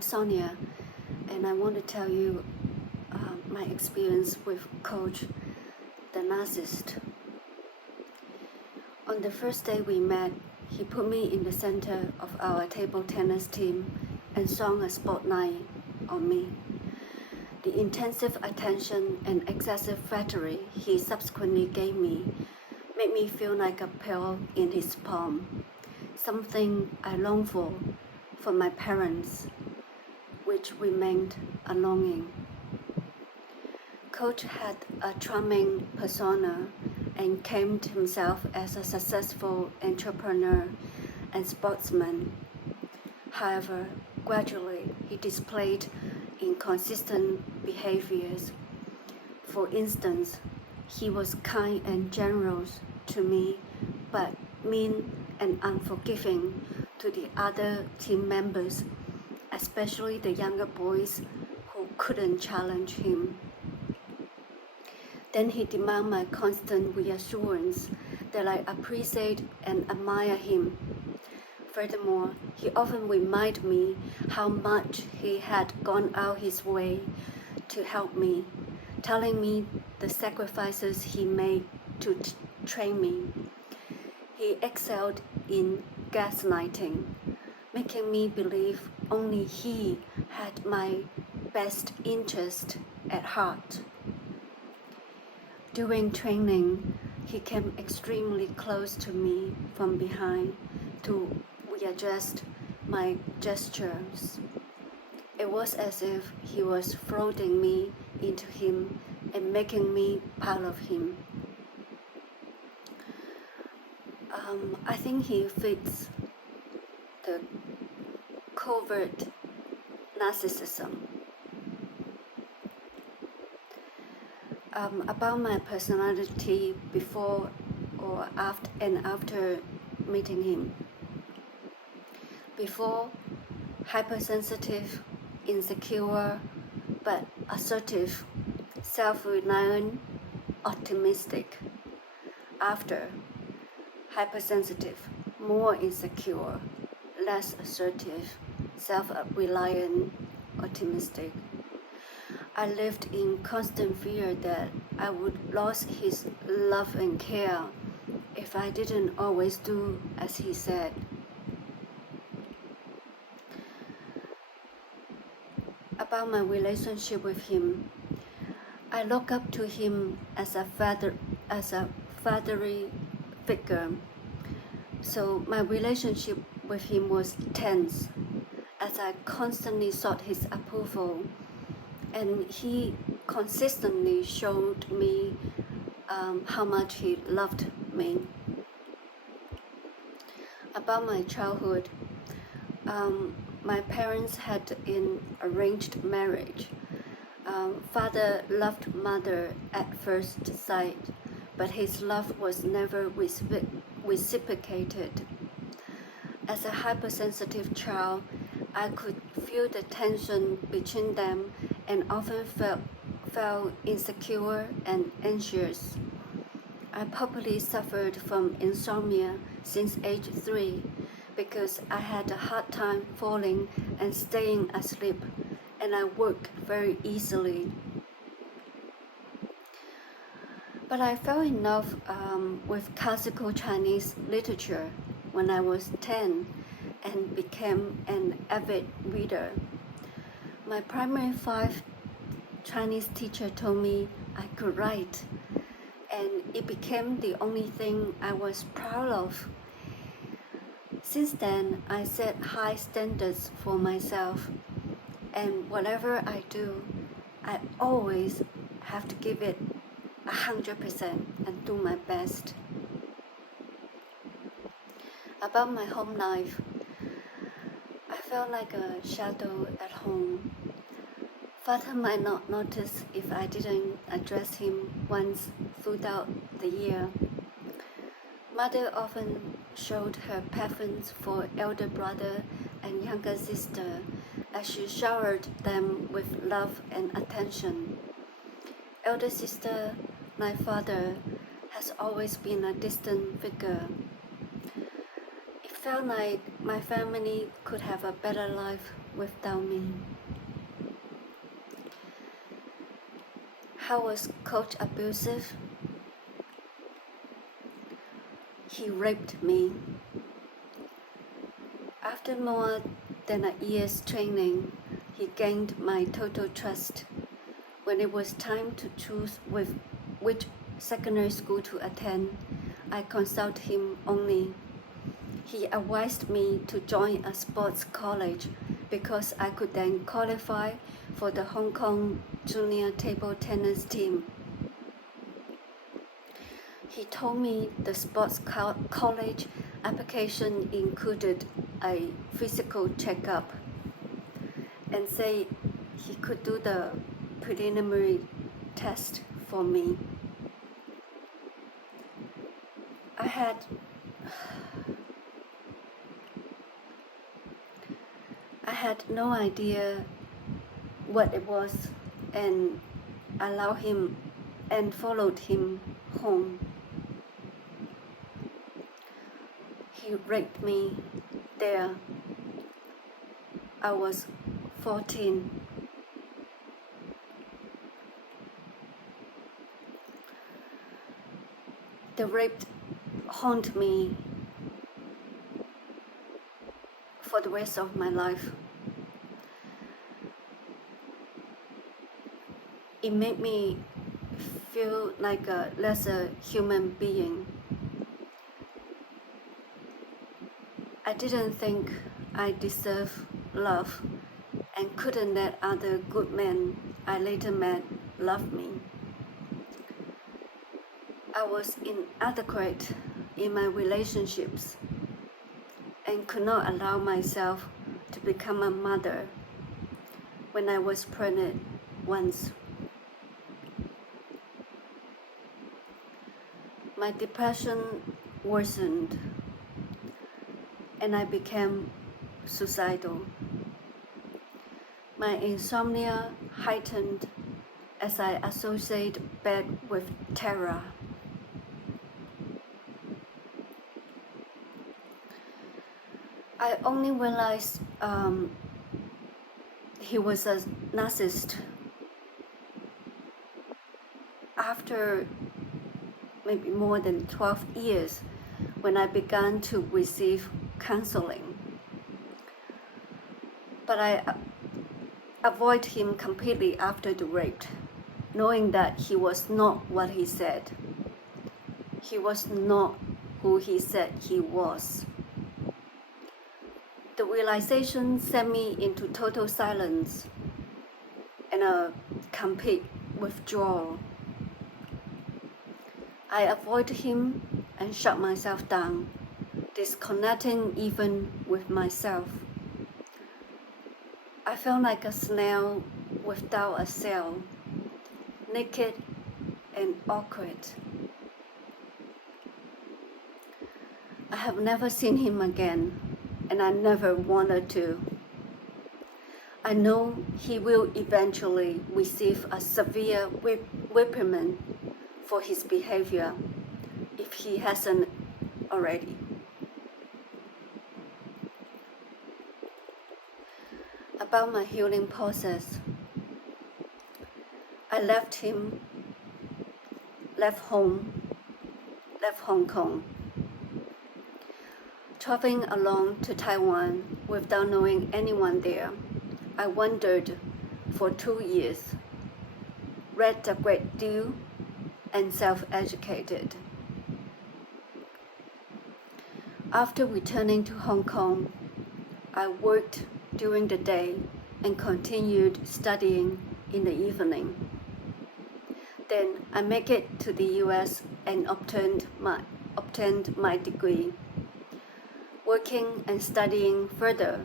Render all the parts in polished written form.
I'm Sonia, and I want to tell you my experience with Coach, the narcissist. On the first day we met, he put me in the center of our table tennis team and shone a spotlight on me. The intensive attention and excessive flattery he subsequently gave me made me feel like a pearl in his palm, something I longed for my parents, which remained a longing. Coach had a charming persona and claimed himself as a successful entrepreneur and sportsman. However, gradually he displayed inconsistent behaviors. For instance, he was kind and generous to me, but mean and unforgiving to the other team members, especially the younger boys who couldn't challenge him. Then he demanded my constant reassurance that I appreciate and admire him. Furthermore, he often reminded me how much he had gone out his way to help me, telling me the sacrifices he made to train me. He excelled in gaslighting, making me believe only he had my best interest at heart. During training, he came extremely close to me from behind to readjust my gestures. It was as if he was folding me into him and making me part of him. I think he fits the covert narcissism. About my personality before or after meeting him. Before, hypersensitive, insecure, but assertive, self-reliant, optimistic. After, hypersensitive, more insecure, less assertive, self-reliant, optimistic. I lived in constant fear that I would lose his love and care if I didn't always do as he said. About my relationship with him, I look up to him as a fatherly figure. So my relationship with him was tense, as I constantly sought his approval, and he consistently showed me how much he loved me. About my childhood, my parents had an arranged marriage. Father loved mother at first sight, but his love was never reciprocated. As a hypersensitive child, I could feel the tension between them and often felt insecure and anxious. I probably suffered from insomnia since age 3 because I had a hard time falling and staying asleep, and I woke very easily. But I fell in love with classical Chinese literature when I was 10 and became an avid reader. My primary 5 Chinese teacher told me I could write, and it became the only thing I was proud of. Since then, I set high standards for myself, and whatever I do, I always have to give it 100% and do my best. About my home life, I felt like a shadow at home. Father might not notice if I didn't address him once throughout the year. Mother often showed her preference for elder brother and younger sister as she showered them with love and attention. Elder sister, my father, has always been a distant figure. It felt like my family could have a better life without me. How was coach abusive? He raped me. After more than a year's training, he gained my total trust. When it was time to choose which secondary school to attend, I consulted him only. He advised me to join a sports college because I could then qualify for the Hong Kong junior table tennis team. He told me the sports college application included a physical checkup and said he could do the preliminary test for me. I had no idea what it was and allowed him and followed him home. He raped me there. I was 14. The rape haunted me for the rest of my life. It made me feel like a lesser human being. I didn't think I deserved love and couldn't let other good men I later met love me. I was inadequate in my relationships and could not allow myself to become a mother when I was pregnant once. My depression worsened and I became suicidal. My insomnia heightened as I associated bed with terror. I only realized he was a narcissist after maybe more than 12 years when I began to receive counseling. But I avoided him completely after the rape, knowing that he was not what he said. He was not who he said he was. The realization sent me into total silence and a complete withdrawal. I avoided him and shut myself down, disconnecting even with myself. I felt like a snail without a shell, naked and awkward. I have never seen him again, and I never wanted to. I know he will eventually receive a severe reprimand for his behavior, if he hasn't already. About my healing process, I left him, left home, left Hong Kong, traveling alone to Taiwan without knowing anyone there. I wandered for 2 years, read a great deal, and self-educated. After returning to Hong Kong, I worked during the day and continued studying in the evening. Then I made it to the US and obtained my degree. Working and studying further,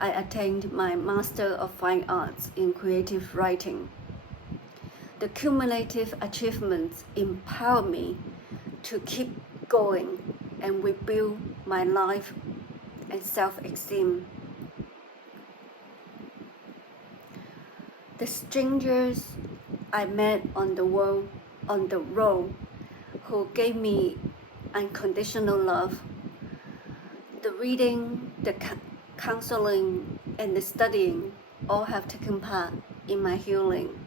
I attained my Master of Fine Arts in Creative Writing. The cumulative achievements empower me to keep going and rebuild my life and self-esteem. The strangers I met on the road who gave me unconditional love, the reading, the counseling, and the studying all have taken part in my healing.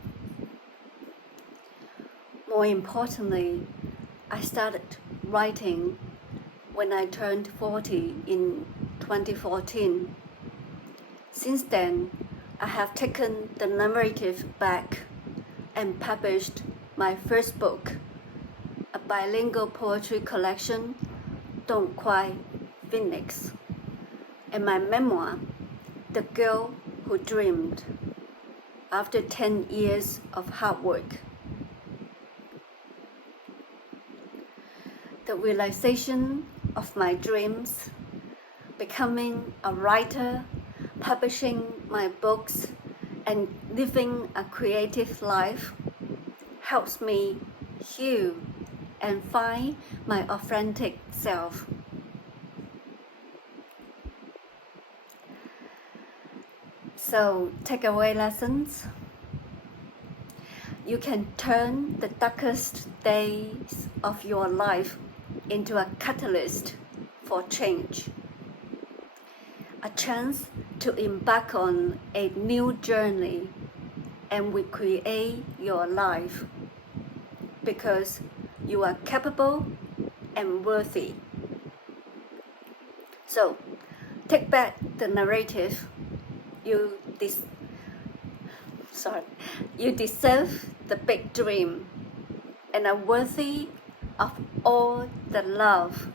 More importantly, I started writing when I turned 40 in 2014. Since then, I have taken the narrative back and published my first book, a bilingual poetry collection, Don't Cry, Phoenix, and my memoir, The Girl Who Dreamed, after 10 years of hard work. The realization of my dreams, becoming a writer, publishing my books, and living a creative life helps me heal and find my authentic self. So, takeaway lessons. You can turn the darkest days of your life into a catalyst for change, a chance to embark on a new journey and recreate your life, because you are capable and worthy. So, take back the narrative. You deserve the big dream and are worthy of all the love